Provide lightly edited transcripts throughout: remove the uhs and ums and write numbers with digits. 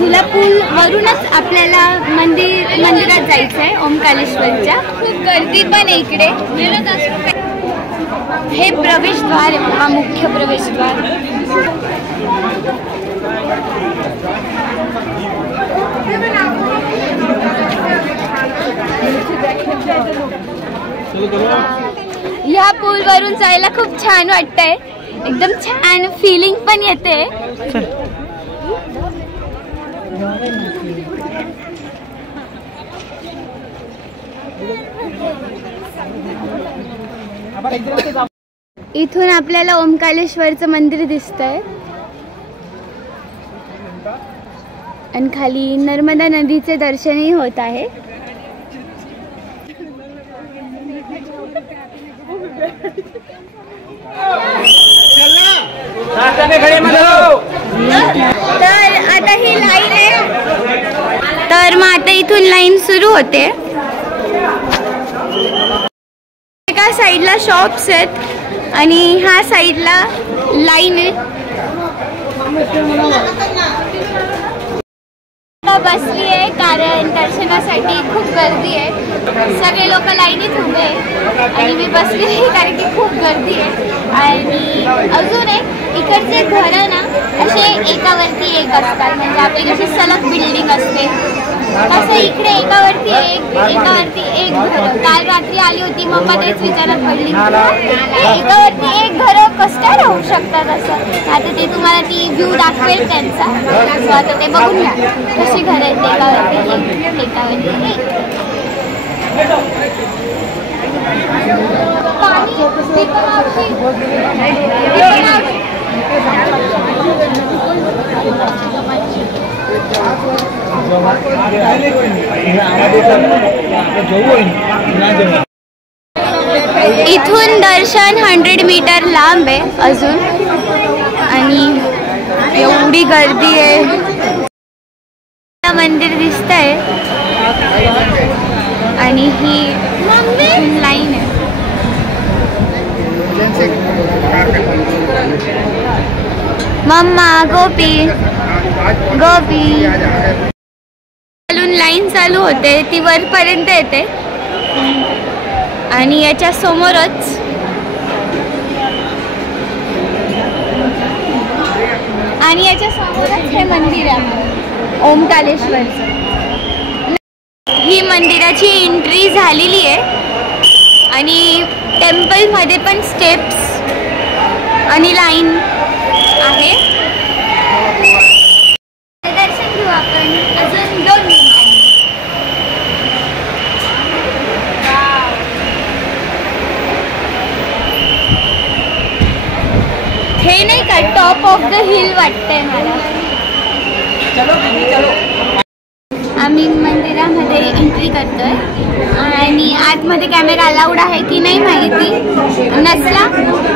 झुला पूल वरूनच आपल्याला मंदिरात जायचं आहे ओमकालेश्वरच्या। खूप गर्दी पण आहे इकडे। हे प्रवेशद्वार आहे बघा, मुख्य प्रवेशद्वार। या पूल वरून जायला खूप छान वाटतंय, एकदम छान फीलिंग पण येते। इथून आपल्याला ओमकालेश्वरचं मंदिर दिसतंय आणि खाली नर्मदा नदीचे दर्शनही होत आहे। तर आता ही लाईन आहे, तर मग आता इथून लाईन सुरू होते। एका साईडला शॉप्स आहेत आणि ह्या साईडला लाईन आहे। बसली आहे कारण दर्शनासाठी खूप गर्दी आहे, सगळे लोक लाईनीत उभे आणि मी बसली आहे कारण की खूप गर्दी आहे। आणि अजून एक इकडचे घरं ना असे एकावरती एक असतात, म्हणजे आपली कशी सलग बिल्डिंग असते तसं इकडे एकावरती एक घर। काल रात्री आली होती, मम्मा तेच विचारत पडली एकावरती एक घर कसं काय राहू शकतात असं। आता ते तुम्हाला ती व्ह्यू दाखवेल त्यांचा, सो आता ते बघून घ्या कशी घर आहेत एकावरती एक। इथून दर्शन 100 मीटर लांब आहे अजून आणि एवढी गर्दी आहे। मंदिर दिसतंय आणि ही लाईन आहे। मम्मा गोपी गोपी लाईन चालू होते, ती वरपर्यंत येते आणि याच्या समोरच हे मंदिर आहे ओमकालेश्वरचं। ही मंदिराची एंट्री झालेली आहे आणि टेम्पल मध्ये पण स्टेप्स आणि लाईन आहे। दर्शन घेऊ आपण अजून 2 मिनिटांनी। हे नाही का टॉप ऑफ द हिल वाटतंय मला। आम्ही मंदिरामध्ये एंट्री करतोय आणि आतमध्ये कॅमेरा अलाउड आहे की नाही माहिती, नसला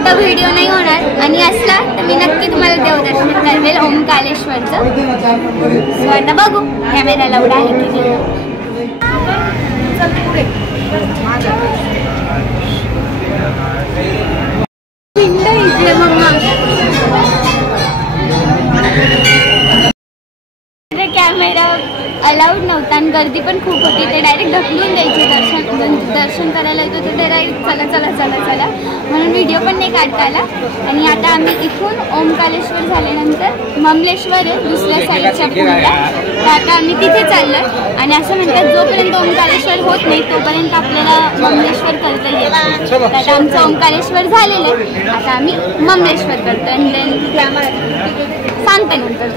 तर व्हिडिओ नाही होणार आणि असला तर मी नक्की तुम्हाला देवदर्शन करवेल ओमकालेश्वरचं। सो आता बघू कॅमेरा अलाउड आहे की नाही। इकडे मम्मा कॅमेरा अलाउड नव्हता आणि गर्दी पण खूप होती, ते डायरेक्ट ढकलून द्यायचे। दर्शन करायला येतो तर ते डायरेक्ट चला चला चला चला म्हणून व्हिडिओ पण नाही काढता आला। आणि आता आम्ही इथून ओमकालेश्वर झाल्यानंतर ममलेश्वर आहे दुसऱ्या साईडच्या पुढला, तर आता आम्ही तिथे चाललोय आणि असं म्हणतात जोपर्यंत ओमकालेश्वर होत नाही तोपर्यंत आपल्याला ममलेश्वर करता येईल। तर आता आमचं ओमकालेश्वर झालेलं आहे, आता आम्ही ममलेश्वर करतो आणि देन सांगते नंतर।